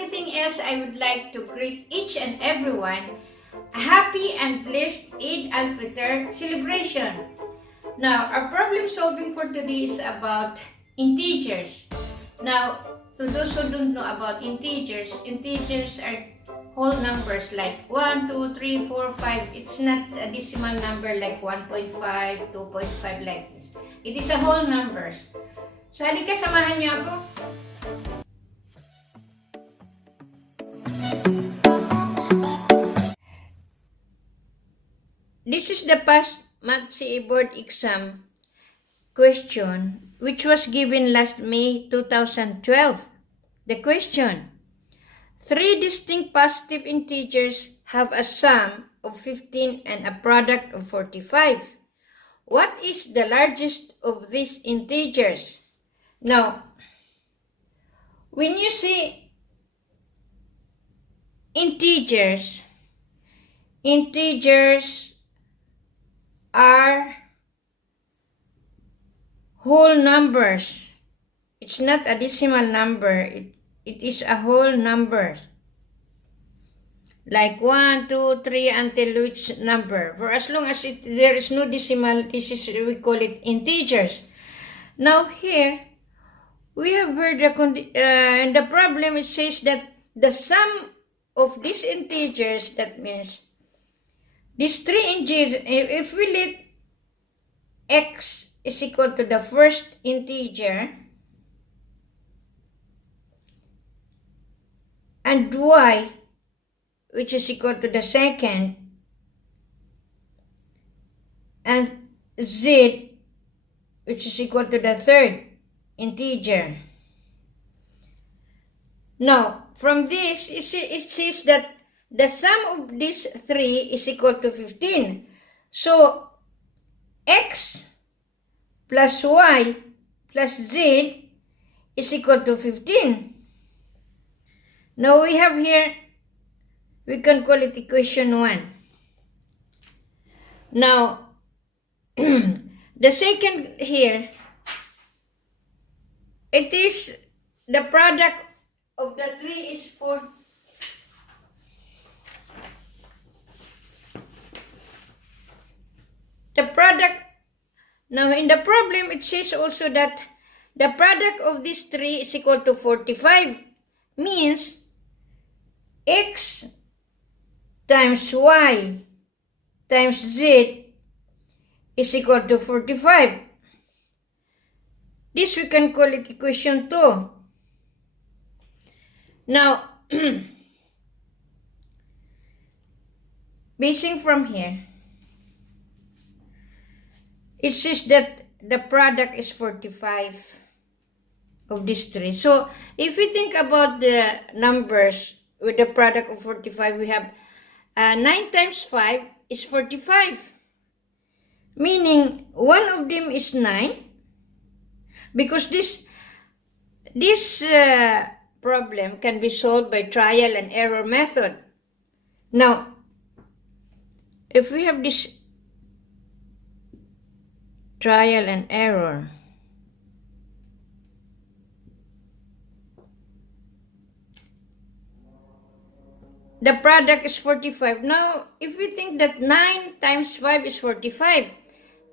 anything else, I would like to greet each and everyone a happy and blessed Eid al-Fitr celebration. Now, our problem solving for today is about integers. Now, to those who don't know about integers are whole numbers like 1, 2, 3, 4, 5. It's not a decimal number like 1.5, 2.5 like this. It is a whole numbers. So, halika, samahan niyo ako. This is the past Maths board exam question which was given last May 2012. The question: 3 distinct positive integers have a sum of 15 and a product of 45. What is the largest of these integers? Now, when you see integers are whole numbers. It's not a decimal number. It is a whole number. Like 1, 2, 3 until which number. For as long as there is no decimal, we call it integers. Now here, we have heard and the problem, it says that the sum of these integers, that means these 3 integers, if we let x is equal to the first integer and y which is equal to the second and z which is equal to the third integer. Now, from this, it says that the sum of these 3 is equal to 15. So, x plus y plus z is equal to 15. Now, we have here, we can call it equation 1. Now, the second here, it is the product of the 3 is 4. The product, now in the problem, it says also that the product of these 3 is equal to 45. Means x times y times z is equal to 45. This we can call it equation 2. Now, basing from here, it says that the product is 45 of these 3. So, if we think about the numbers with the product of 45, we have 9 times 5 is 45. Meaning, one of them is 9. Because this problem can be solved by trial and error method. Now, if we have this trial and error, the product is 45. Now, if we think that 9 times 5 is 45,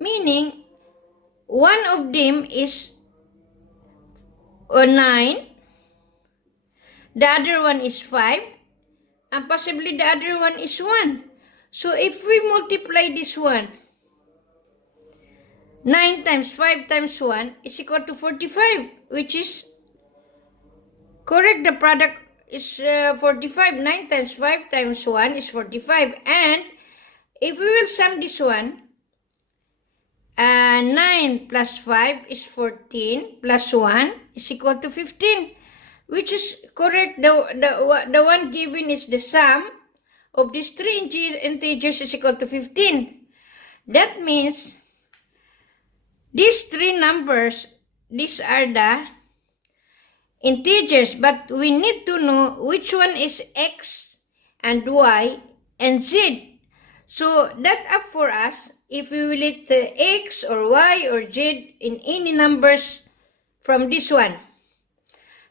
meaning one of them is 9, the other one is 5, and possibly the other one is 1. So, if we multiply this one, 9 times 5 times 1 is equal to 45, which is correct. The product is 45. 9 times 5 times 1 is 45. And if we will sum this one, 9 plus 5 is 14 plus 1 is equal to 15, which is correct. The one given is the sum of these 3 integers is equal to 15. That means these 3 numbers, these are the integers, but we need to know which one is x and y and z. So that's up for us if we will let x or y or z in any numbers from this one.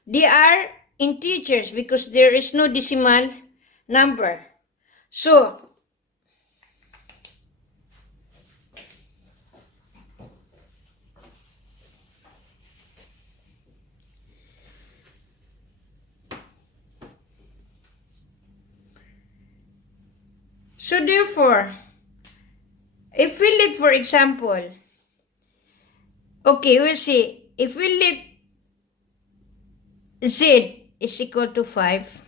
They are integers because there is no decimal number. So, therefore, if we let, for example, okay, we'll see, if we let z is equal to 5,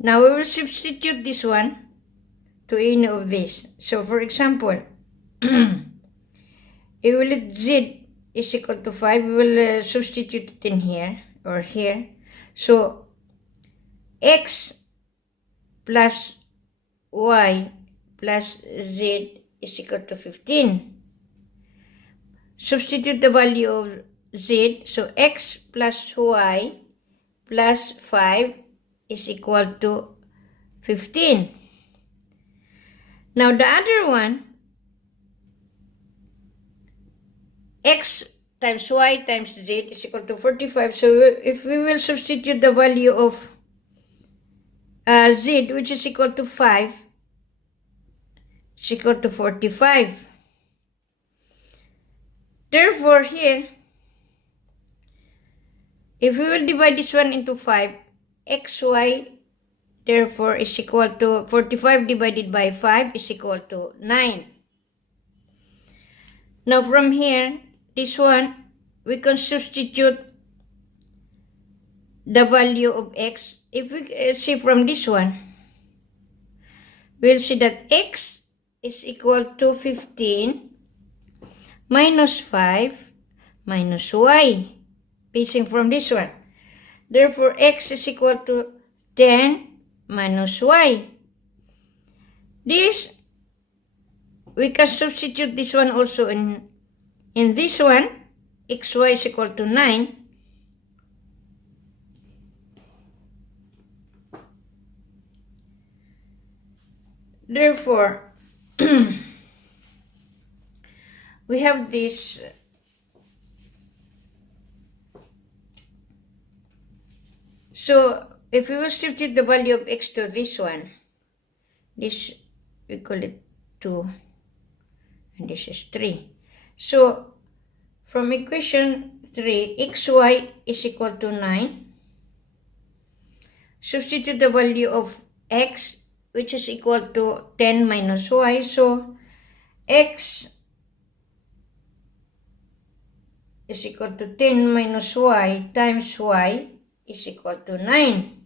now we will substitute this one to any of this. So, for example, if we let z is equal to 5, we will substitute it in here or here. So, x plus y plus z is equal to 15. Substitute the value of z, so x plus y plus 5 is equal to 15. Now the other one, x times y times z is equal to 45. So if we will substitute the value of z, which is equal to 5, is equal to 45. Therefore, here, if we will divide this one into 5, xy, therefore, is equal to 45 divided by 5 is equal to 9. Now, from here, this one, we can substitute the value of x. If we see from this one, we'll see that x is equal to 15 minus 5 minus y, basing from this one. Therefore, x is equal to 10 minus y. This, we can substitute this one also in this one. Xy is equal to 9. Therefore, we have this so if we will substitute the value of x to this one, this we call it 2 and this is 3. So from equation 3, xy is equal to 9. Substitute the value of x, which is equal to 10 minus y. So x is equal to 10 minus y times y is equal to 9.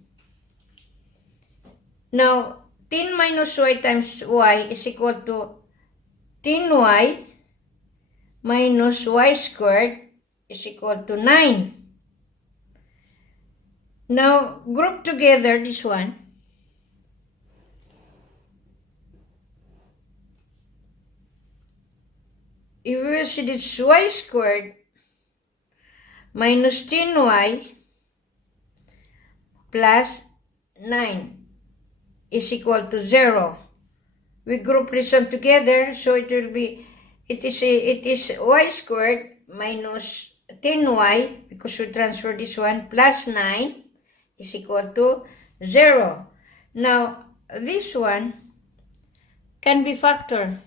Now, 10 minus y times y is equal to 10y minus y squared is equal to 9. Now, group together this one. If we will see this y squared minus 10y plus 9 is equal to 0. We group this one together, so it will be, it is y squared minus 10y, because we transfer this one, plus 9 is equal to 0. Now, this one can be factored.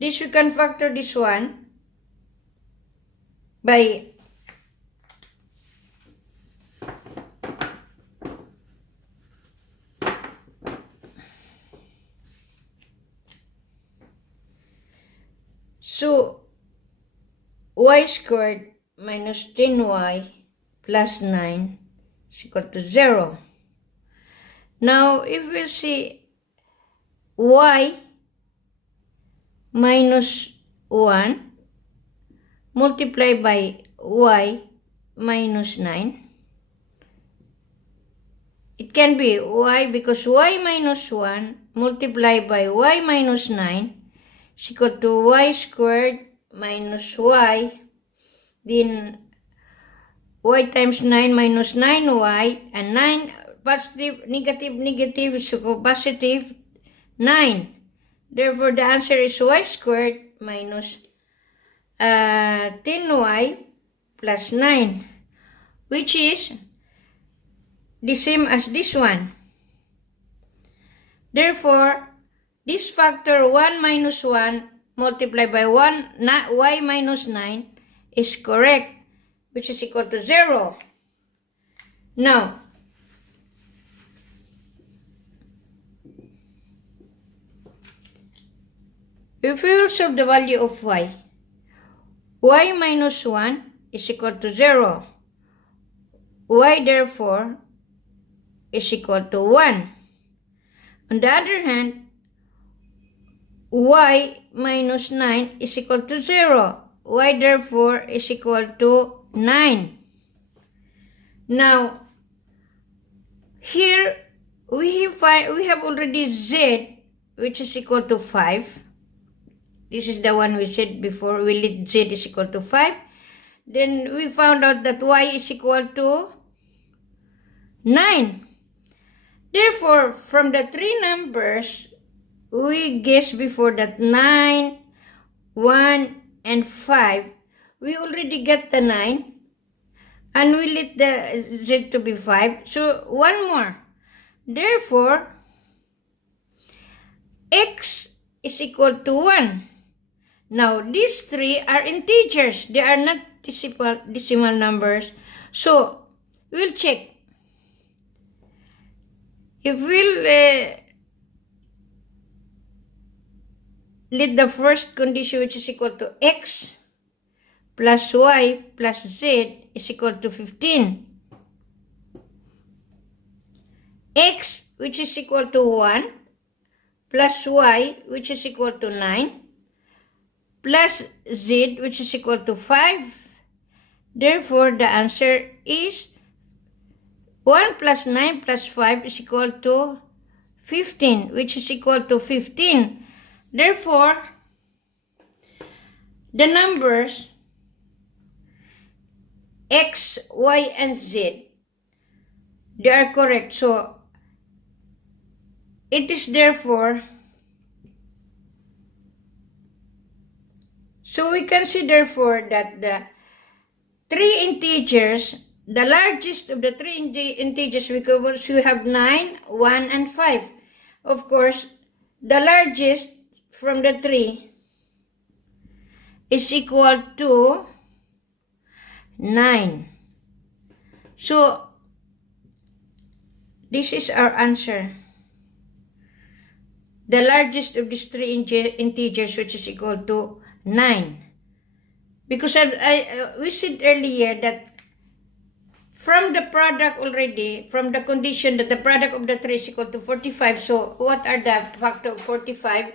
This we can factor this one by so y squared minus 10y plus 9 is equal to 0. Now, if we see y minus 1 multiplied by y minus 9, it can be y, because y minus 1 multiplied by y minus 9 is equal to y squared minus y, then y times 9 minus 9y, and 9 positive, negative, negative, so positive 9. Therefore, the answer is y squared minus 10y plus 9, which is the same as this one. Therefore, this factor 1 minus 1 multiplied by y minus 9 is correct, which is equal to 0. Now, if we will solve the value of y minus 1 is equal to 0. Y therefore is equal to 1. On the other hand, y minus 9 is equal to 0. Y therefore is equal to 9. Now, here we have already z, which is equal to 5. This is the one we said before. We let z is equal to 5. Then we found out that y is equal to 9. Therefore, from the three numbers, we guessed before that 9, 1, and 5. We already get the 9. And we let the z to be 5. So, one more. Therefore, x is equal to 1. Now, these three are integers. They are not decimal numbers. So, we'll check. If we'll let the first condition, which is equal to x plus y plus z is equal to 15. X, which is equal to 1, plus y, which is equal to 9, plus z, which is equal to 5. Therefore, the answer is 1 plus 9 plus 5 is equal to 15, which is equal to 15. Therefore, the numbers x, y, and z, they are correct. So, it is therefore, so we can see therefore that the three integers, the largest of the three integers we have 9, 1, and 5. Of course, the largest from the three is equal to 9. So, this is our answer. The largest of these three integers, which is equal to 9. Because we said earlier that from the product already, from the condition that the product of the three is equal to 45, so what are the factor of 45?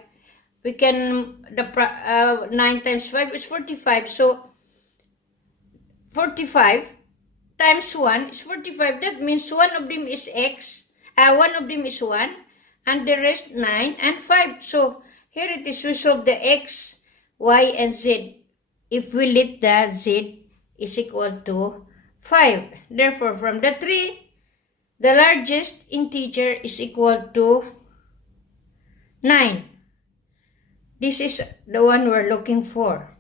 We can, 9 times 5 is 45, so 45 times 1 is 45. That means one of them is x, one of them is 1, and the rest 9 and 5. So here it is, we solve the x, y, and z. If we let the z is equal to 5. Therefore, from the 3, the largest integer is equal to 9. This is the one we're looking for.